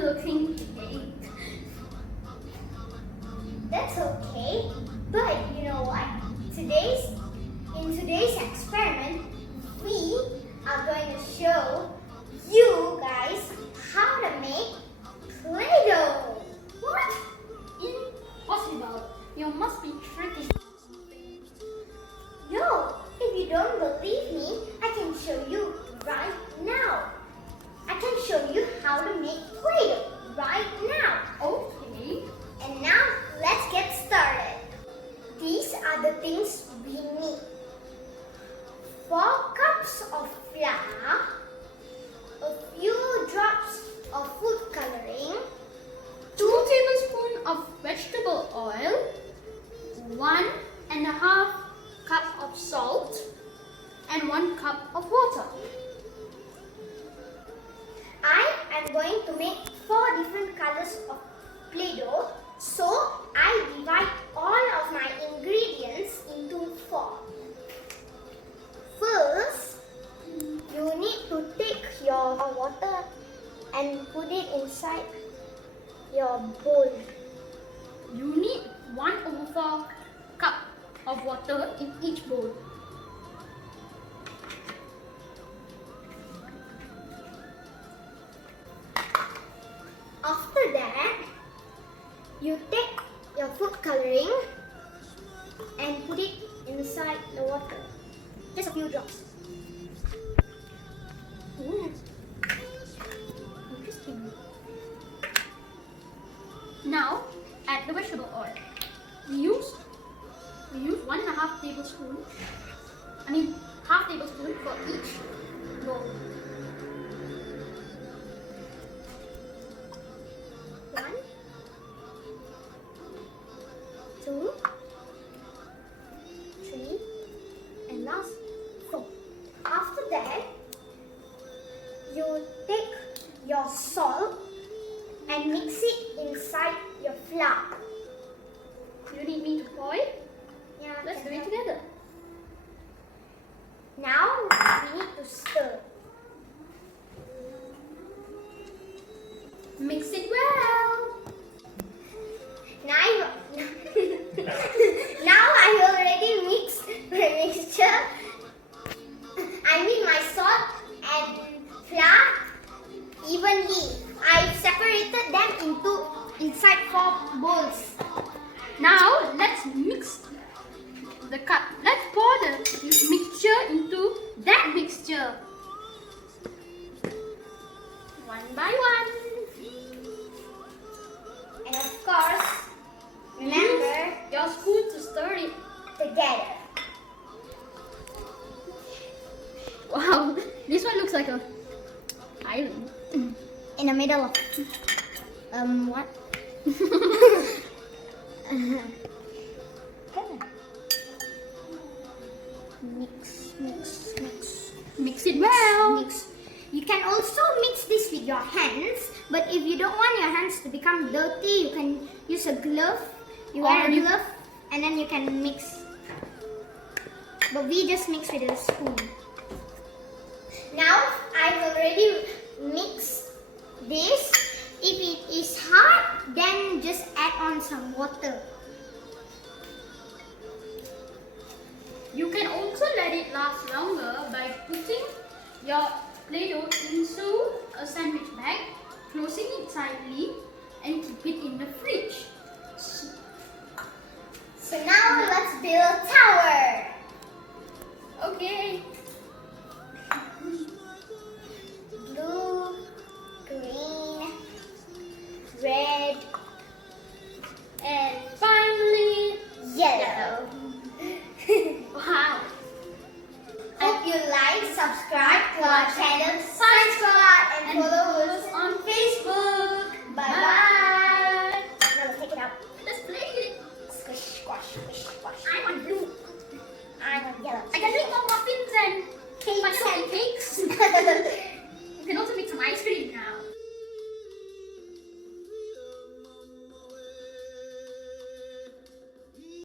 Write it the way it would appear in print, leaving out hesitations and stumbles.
looking today. That's okay. But you know what? In today's experiment, we are going to show you guys how to make Play-Doh. What? Impossible. You must be tricky. No, if you don't believe me, I can show you right now. I can show you how to make Play-Doh right now. Okay. And now, let's get started. These are the things we need. 4 cups of flour, a few drops of food coloring, 2 tablespoons of vegetable oil, 1.5 cup of salt, and 1 cup of water. I am going to make 4 different colors of Play-Doh, so I divide all of my ingredients into 4. First, you need to take your water and put it inside your bowl. You need 1/4 cup of water in each bowl. After that, you take your food coloring and put it inside the water. Just a few drops. Interesting. Now, add the vegetable oil. We use 1.5 tablespoon. Half tablespoon for each bowl. 1, 2, 3, and last 4. After that, you take your salt and mix it inside your flour. You need me to pour it? Yeah, Let's do can it help. together. Now we need to stir. Mix it well. Now I already mixed my mixture. I need my salt and flour evenly. I separated them inside 4 bowls. Now let's mix the cup. Let's pour the mixture into that mixture. One by one. And of course, remember Use your spoon to stir it. together. Wow, this one looks like a island. In the middle of what? Mix. Mix it well. Mix. You can also mix this with your hands, but if you don't want your hands to become dirty, you can use a glove. You wear a glove and then you can mix. But we just mix with a spoon. Now I've already mixed this. If it is hard, then just add on some water. You can also let it last longer by putting your Play-Doh into a sandwich bag, closing it tightly, and keep it in the fridge. So now let's build a tower. Okay.